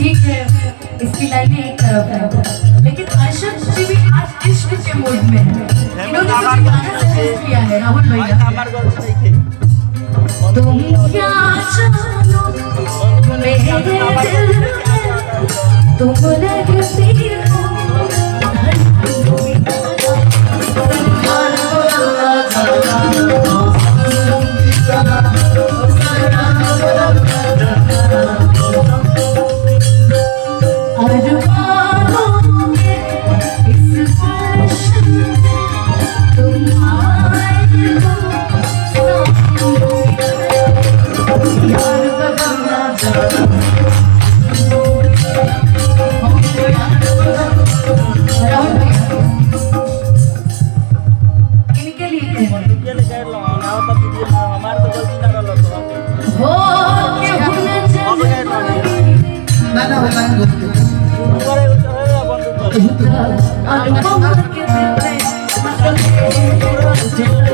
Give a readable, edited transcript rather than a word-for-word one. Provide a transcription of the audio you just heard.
ठीक है, इसकी लाइनें एक तरफ है, लेकिन अर्शद जी भी आज इश्क के मूड में है। इन्होंने मुझे गाना सजेस्ट किया है राहुल भैया। तुम क्या जानो मेरे दिल में तुम लगती हो Aduh,